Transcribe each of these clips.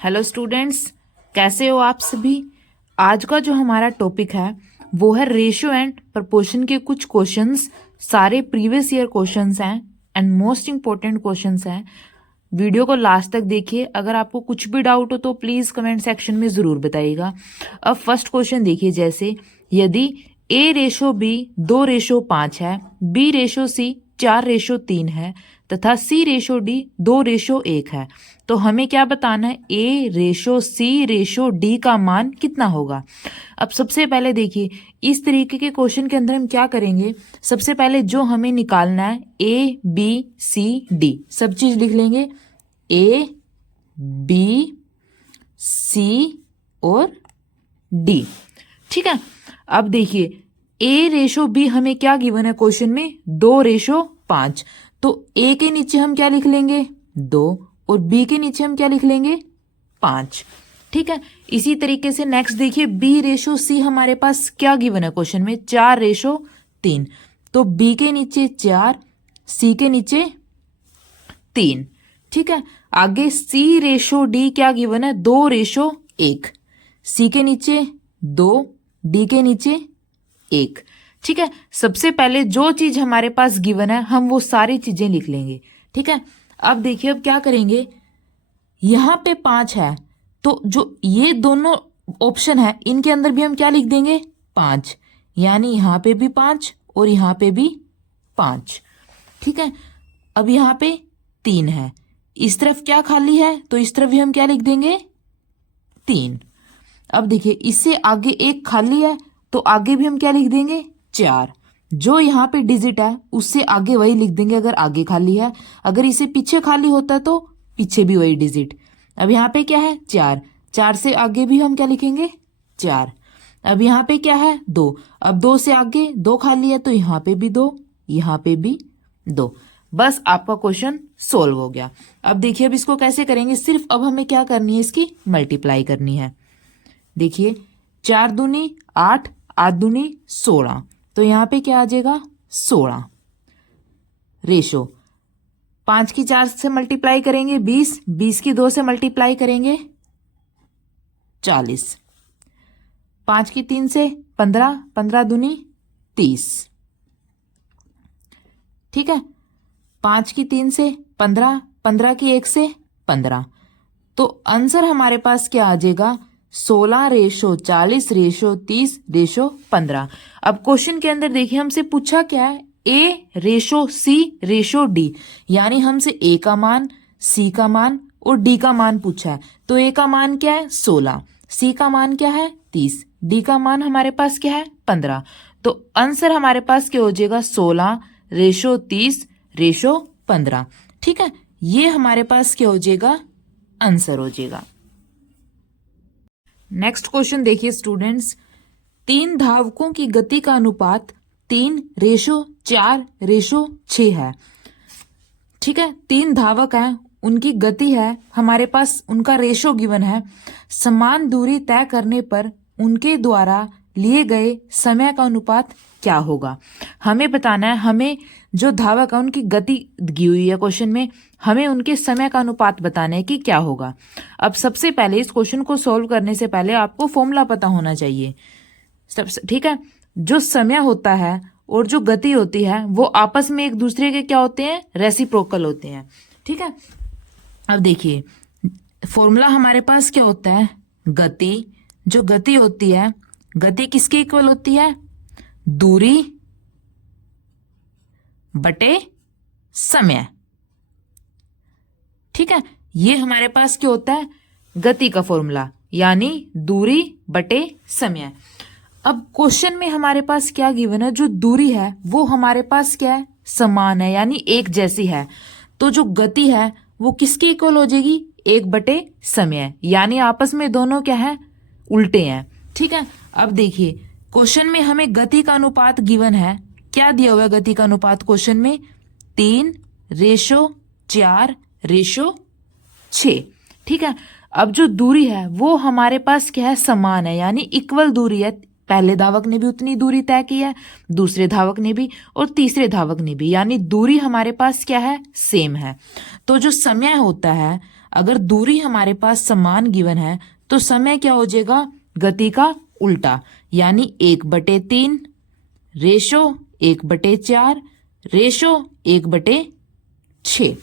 Hello students, कैसे हो आप सभी। आज का जो हमारा टॉपिक है वो है रेशियो एंड प्रपोर्शन के कुछ क्वेश्चंस। सारे प्रीवियस ईयर क्वेश्चंस हैं एंड मोस्ट इंपॉर्टेंट क्वेश्चंस हैं। वीडियो को लास्ट तक देखिए। अगर आपको कुछ भी डाउट हो तो प्लीज कमेंट सेक्शन में जरूर बताइएगा। अब फर्स्ट क्वेश्चन देखिए, जैसे यदि A/B 2/5 है, B/C 4/3 है तथा C/D 2/1 है, तो हमें क्या बताना है, A/C/D का मान कितना होगा। अब सबसे पहले देखिए, इस तरीके के क्वेश्चन के अंदर हम क्या करेंगे, सबसे पहले जो हमें निकालना है A, B, C, D सब चीज लिख लेंगे। A, B, C और D, ठीक है। अब देखिए A/B हमें क्या गिवन है क्वेश्चन में, 2/5, तो A के नीचे हम क्या लिख लेंगे 2 और B के नीचे हम क्या लिख लेंगे 5, ठीक है। इसी तरीके से नेक्स्ट देखिए B/C हमारे पास क्या गिवन है क्वेश्चन में 4/3, तो B के नीचे 4, C के नीचे 3, ठीक है। आगे C/D क्या गिवन है 2/1, C के नीचे 2, D के नीचे 1, ठीक है। सबसे पहले जो चीज हमारे पास गिवन है हम वो सारी चीजें लिख लेंगे, ठीक है। अब देखिए, अब क्या करेंगे, यहां पे 5 है तो जो ये दोनों ऑप्शन है इनके अंदर भी हम क्या लिख देंगे 5, यानी यहां पे भी 5 और यहां पे भी 5, ठीक है। अब यहां पे 3 है, इस तरफ क्या खाली है तो इस तरफ भी हम क्या लिख देंगे 3। अब देखिए इससे आगे एक खाली है तो आगे भी हम क्या लिख देंगे 4, जो यहाँ पे डिजिट है उससे आगे वही लिख देंगे अगर आगे खाली है, अगर इसे पीछे खाली होता तो पीछे भी वही डिजिट। अब यहाँ पे क्या है 4, 4 से आगे भी हम क्या लिखेंगे 4। अब यहाँ पे क्या है 2, अब 2 से आगे 2 खाली है तो यहाँ पे भी 2, यहाँ पे भी 2। बस आपका क्वेश्चन सोल्व हो गया। अब देखिए अब इसको कैसे करेंगे, सिर्फ अब हमें क्या करनी है, इसकी मल्टीप्लाई करनी है। देखिए 4 दूनी 8, 8 दूनी 16, तो यहां पे क्या आ जाएगा 16। रेशो 5 की 4 से मल्टीप्लाई करेंगे 20, 20 की 2 से मल्टीप्लाई करेंगे 40, 5 की 3 से 15, 15 दूनी 30, ठीक है। 5 की 3 से 15, 15 की 1 से 15, तो आंसर हमारे पास क्या आ जाएगा 16/40/30/15। अब क्वेश्चन के अंदर देखिए हमसे पूछा क्या है, A/C/D, यानी हमसे A का मान, C का मान और D का मान पूछा है। तो A का मान क्या है 16, C का मान क्या है 30, D का मान हमारे पास क्या है 15, तो आंसर हमारे पास क्या हो जाएगा 16/30/15, ठीक है। ये हमारे पास क्या हो जाएगा आंसर हो जाएगा। नेक्स्ट क्वेश्चन देखिए स्टूडेंट्स, 3 धावकों की गति का अनुपात 3/4/6 है, ठीक है। 3 धावक हैं, उनकी गति है हमारे पास, उनका रेशो गिवन है। समान दूरी तय करने पर उनके द्वारा लिए गए समय का अनुपात क्या होगा। हमें बताना है, हमें जो धावक है उनकी गति दी हुई है क्वेश्चन में, हमें उनके समय का अनुपात बताना है कि क्या होगा। अब सबसे पहले इस क्वेश्चन को सॉल्व करने से पहले आपको फॉर्मूला पता होना चाहिए, ठीक है। जो समय होता है और जो गति होती है वो आपस में एक दूसरे के क्या होते हैं, रेसिप्रोकल होते हैं, ठीक है। अब देखिए फॉर्मूला हमारे पास क्या होता है, गति, जो गति होती है, गति किसके इक्वल होती है, दूरी बटे समय, ठीक है। ये हमारे पास क्या होता है गति का फॉर्मूला, यानी दूरी बटे समय। अब क्वेश्चन में हमारे पास क्या गिवन है, जो दूरी है वो हमारे पास क्या है समान है, यानी एक जैसी है, तो जो गति है वो किसके इक्वल हो जाएगी 1/समय, यानी आपस में दोनों क्या है उल्टे हैं, ठीक है। अब देखिए क्वेश्चन में हमें गति का अनुपात गिवन है, क्या दिया हुआ है गति का अनुपात क्वेश्चन में 3/4/6, ठीक है। अब जो दूरी है वो हमारे पास क्या है समान है, यानी इक्वल दूरी है, पहले धावक ने भी उतनी दूरी तय की है, दूसरे धावक ने भी और तीसरे धावक ने भी, यानी दूरी हमारे पास क्या है सेम है। तो जो समय होता है अगर दूरी हमारे पास समान गिवन है तो समय क्या हो जाएगा, गति का उल्टा, यानी 1/3 रेशो 1/4 रेशो 1/6।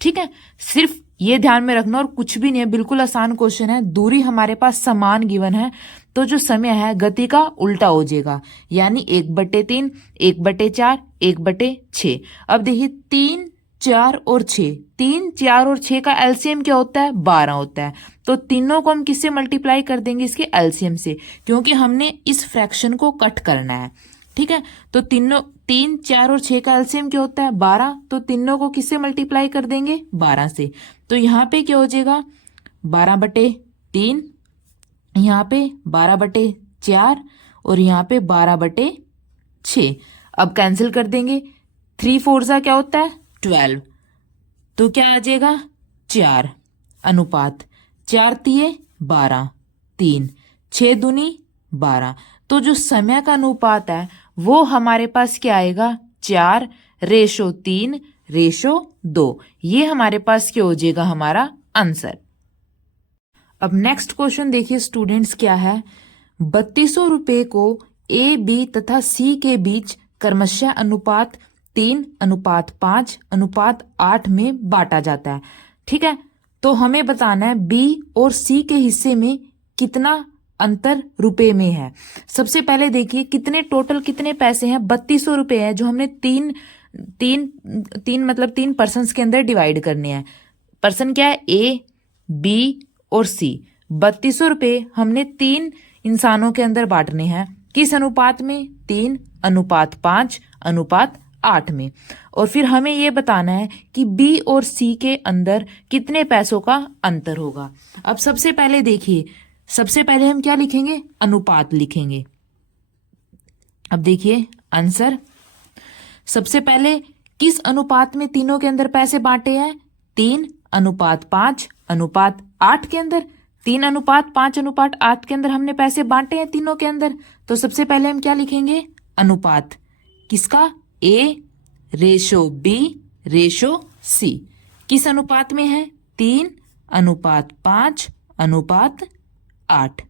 ठीक है, सिर्फ ये ध्यान में रखना और कुछ भी नहीं है, बिल्कुल आसान क्वेश्चन है। दूरी हमारे पास समान गिवन है तो जो समय है गति का उल्टा हो जाएगा, यानी 1/3 1/4 1/6। अब देखिए 3 4 और 6, 3 4 और 6 का एलसीएम क्या होता है, 12 होता है। तो तीनों को हम किससे मल्टीप्लाई कर देंगे, इसके एलसीएम से, क्योंकि हमने इस फ्रैक्शन को कट करना है। ठीक है, तो 3 4 और 6 का एलसीएम क्या होता है, 12। तो तीनों को किससे मल्टीप्लाई कर देंगे, 12 से। तो यहाँ पे क्या हो जाएगा, 12/3, यहाँ पे 12/4 और यहाँ पे 12/6। अब कैंसिल कर देंगे, 3 4 जा क्या होता है, 12। तो क्या आ जाएगा, 4 अनुपात 4 तिये 12 3 6 दूनी 12। तो जो समय का अनुपात है वो हमारे पास क्या आएगा, 4:3:2। ये हमारे पास क्या हो जाएगा, हमारा आंसर। अब नेक्स्ट क्वेश्चन देखिए स्टूडेंट्स, क्या है, 3200 रुपए को ए बी तथा सी के बीच क्रमशः अनुपात 3:5:8 में बांटा जाता है। ठीक है, तो हमें बताना है बी और सी के हिस्से में कितना अंतर रुपए में है। सबसे पहले देखिए कितने टोटल कितने पैसे हैं, 3200 रुपए है, जो हमने तीन पर्सन्स के अंदर डिवाइड करने हैं। पर्सन क्या है, ए बी और सी। 3200 रुपए हमने 3 इंसानों के अंदर बांटने हैं, किस अनुपात में, 3:5:8 में। और फिर हमें ये बताना है कि बी और सी के अंदर कितने पैसों का अंतर होगा। अब सबसे पहले देखिए, सबसे पहले हम क्या लिखेंगे, अनुपात लिखेंगे। अब देखिए आंसर, सबसे पहले किस अनुपात में तीनों के अंदर पैसे बांटे हैं, 3:5:8 के अंदर। 3:5:8 के अंदर हमने पैसे बांटे हैं तीनों के अंदर। तो सबसे पहले हम क्या लिखेंगे, अनुपात किसका, A:B:C। किस अनुपात में है, 3:5:8।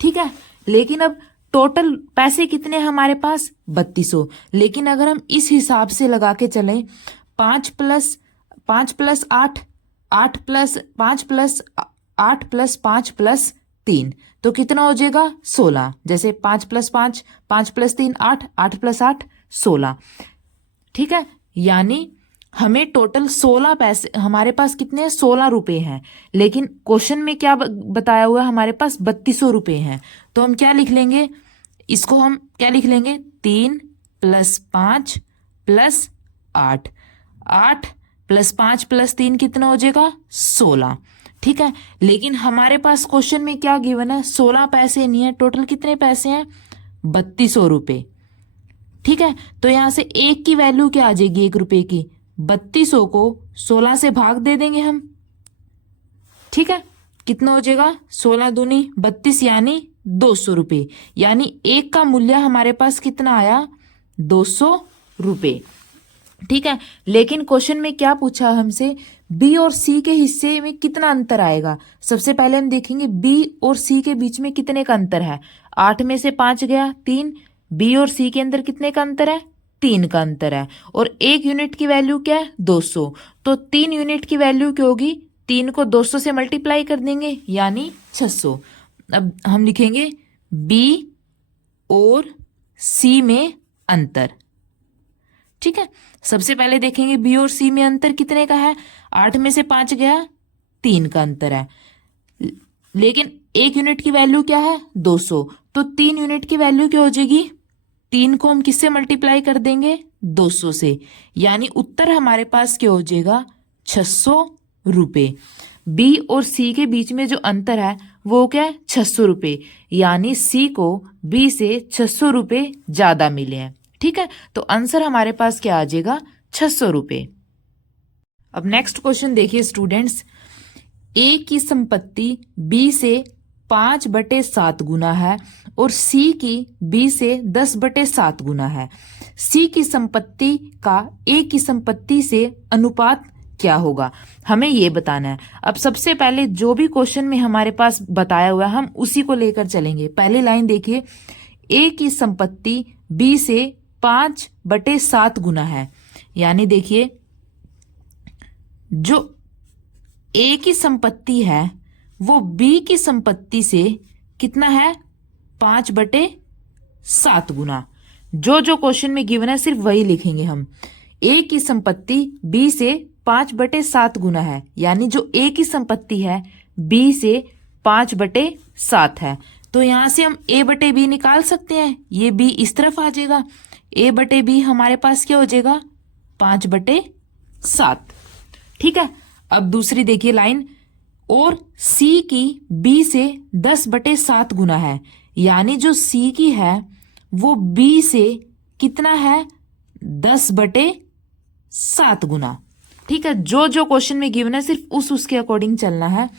ठीक है, लेकिन अब टोटल पैसे कितने हैं हमारे पास, 3200। लेकिन अगर हम इस हिसाब से लगा के चलें, 5 + 8 8 + 5 + 8 + 5 + 3, तो कितना हो जाएगा, 16। जैसे 5 + 5 5 + 3 8 8 + 8 16। ठीक है, यानी हमें टोटल 16 पैसे, हमारे पास कितने हैं, 16 रुपए हैं। लेकिन क्वेश्चन में क्या बताया हुआ है, हमारे पास 3200 रुपए हैं। तो हम क्या लिख लेंगे, इसको हम क्या लिख लेंगे, 3 + 5 + 8 8 + 5 + 3 कितना हो जाएगा, 16। ठीक है, लेकिन हमारे पास क्वेश्चन में क्या गिवन है, 16 पैसे नहीं है, टोटल कितने पैसे हैं, 3200 रुपए। ठीक है, तो यहां से एक की वैल्यू क्या आ जाएगी, 1 रुपए की, 3200 को 16 से भाग दे देंगे हम। ठीक है, कितना हो जाएगा, 16 दूनी 32, यानी 200 रुपए। यानी एक का मूल्य हमारे पास कितना आया, 200 रुपए। ठीक है, लेकिन क्वेश्चन में क्या पूछा हमसे, बी और सी के हिस्से में कितना अंतर आएगा। सबसे पहले हम देखेंगे बी और सी के बीच में कितने का अंतर है। 8 में से 5 गया 3, बी और सी के अंदर कितने का अंतर है, 3 का अंतर है। और 1 यूनिट की वैल्यू क्या है, 200। तो 3 यूनिट की वैल्यू क्या होगी, 3 को 200 से मल्टीप्लाई कर देंगे, यानी 600। अब हम लिखेंगे बी और सी में अंतर। ठीक है, सबसे पहले देखेंगे बी और सी में अंतर कितने का है, 8 में से 5 गया 3 का अंतर है। लेकिन 1 यूनिट की वैल्यू क्या है, 200। तो 3 यूनिट की वैल्यू क्या हो जाएगी, 3 को हम किससे मल्टीप्लाई कर देंगे, 200 से। यानी उत्तर हमारे पास क्या हो जाएगा, 600 रुपए। बी और सी के बीच में जो अंतर है वो क्या है, 600 रुपए। यानी सी को बी से 600 रुपए ज्यादा मिले हैं। ठीक है, तो आंसर हमारे पास क्या आ जाएगा, 600 रुपए। अब नेक्स्ट क्वेश्चन देखिए स्टूडेंट्स, ए की संपत्ति बी से 5/7 गुना है और सी की बी से 10/7 गुना है। सी की संपत्ति का ए की संपत्ति से अनुपात क्या होगा, हमें ये बताना है। अब सबसे पहले जो भी क्वेश्चन में हमारे पास बताया हुआ है हम उसी को लेकर चलेंगे। पहली लाइन देखिए, ए की संपत्ति बी से 5/7 गुना है। यानी देखिए जो ए की संपत्ति है वो बी की संपत्ति से कितना है, 5/7 गुना। जो जो क्वेश्चन में गिवन है सिर्फ वही लिखेंगे हम। ए की संपत्ति बी से 5/7 गुना है, यानी जो ए की संपत्ति है बी से 5/7 है। तो यहां से हम a बटे बी निकाल सकते हैं। ये b इस तरफ आ जाएगा, a बटे बी हमारे पास क्या हो जाएगा, 5/7। ठीक है। अब दूसरी देखिए लाइन, और c की b से 10/7 गुना है। यानी जो c की है वो b से कितना है, 10/7 गुना। ठीक है। जो जो क्वेश्चन में गिवन है सिर्फ उसके अकॉर्डिंग चलना है।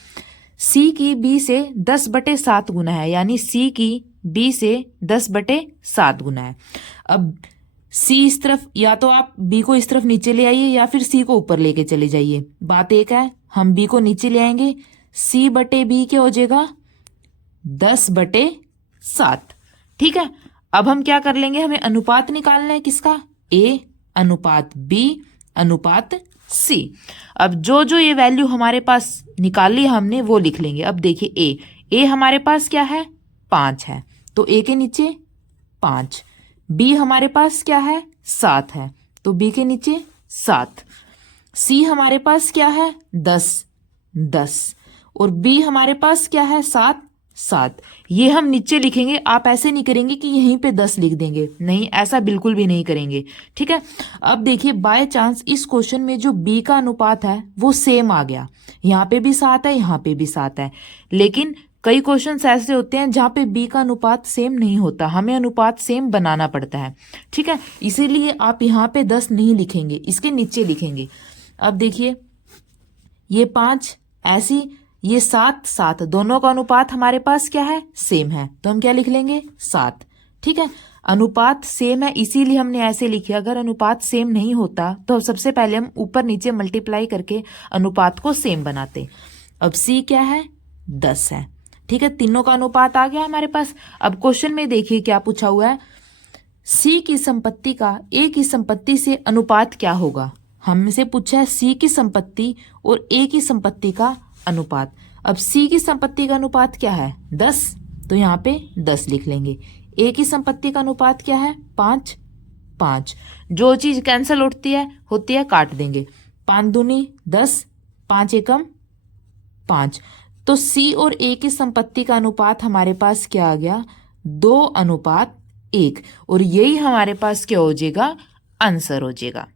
c की b से 10/7 गुना है, यानी c की b से 10/7 गुना है। अब c इस तरफ, या तो आप b को इस तरफ नीचे ले आइए या फिर c को ऊपर लेके चले जाइए। बात एक है, हम b को नीचे ले आएंगे, c बटे b क्या हो जाएगा, 10/7। ठीक है। अब हम क्या कर लेंगे, हमें अनुपात निकालना है किसका, a अनुपात b अनुपात c। अब जो जो ये वैल्यू हमारे पास निकाली हमने वो लिख लेंगे। अब देखिए a हमारे पास क्या है, 5 है, तो a के नीचे 5। b हमारे पास क्या है, 7 है, तो b के नीचे 7। c हमारे पास क्या है, 10, और b हमारे पास क्या है, 7। ये हम नीचे लिखेंगे। आप ऐसे नहीं करेंगे कि यहीं पे 10 लिख देंगे, नहीं, ऐसा बिल्कुल भी नहीं करेंगे। ठीक है। अब देखिए बाय चांस इस क्वेश्चन में जो b का अनुपात है वो सेम आ गया, यहाँ पे भी 7 है, यहाँ पे भी 7 है। लेकिन कई क्वेश्चंस ऐसे होते हैं जहाँ पे b का अनुपात सेम नहीं होता, हमें अनुपात सेम बनाना पड़ता है। ठीक है। इसीलिए आप यहाँ पे 10 नहीं लिखेंगे, इसके नीचे लिखेंगे। अब देखिए ये 5 ऐसी, ये 7 दोनों का अनुपात हमारे पास क्या है, सेम है, तो हम क्या लिख लेंगे, 7। ठीक है। अनुपात सेम है इसीलिए हमने ऐसे लिखे। अगर अनुपात सेम नहीं होता तो सबसे पहले हम ऊपर नीचे मल्टीप्लाई करके अनुपात को सेम बनाते। अब c क्या है, 10 है। ठीक है। तीनों का अनुपात आ गया हमारे पास। अब क्वेश्चन में देखिए क्या पूछा हुआ है, c की संपत्ति का a की संपत्ति से अनुपात क्या होगा। हमसे पूछा है c की संपत्ति और a की संपत्ति का अनुपात। अब c की संपत्ति का अनुपात क्या है, 10, तो यहाँ पे 10 लिख लेंगे। a की संपत्ति का अनुपात क्या है, 5। जो चीज कैंसिल होती है काट देंगे। 5 दूनी 10, 5 एकम 5। तो c और a की संपत्ति का अनुपात हमारे पास क्या आ गया, 2:1, और यही हमारे पास क्या हो जाएगा, आंसर हो जाएगा।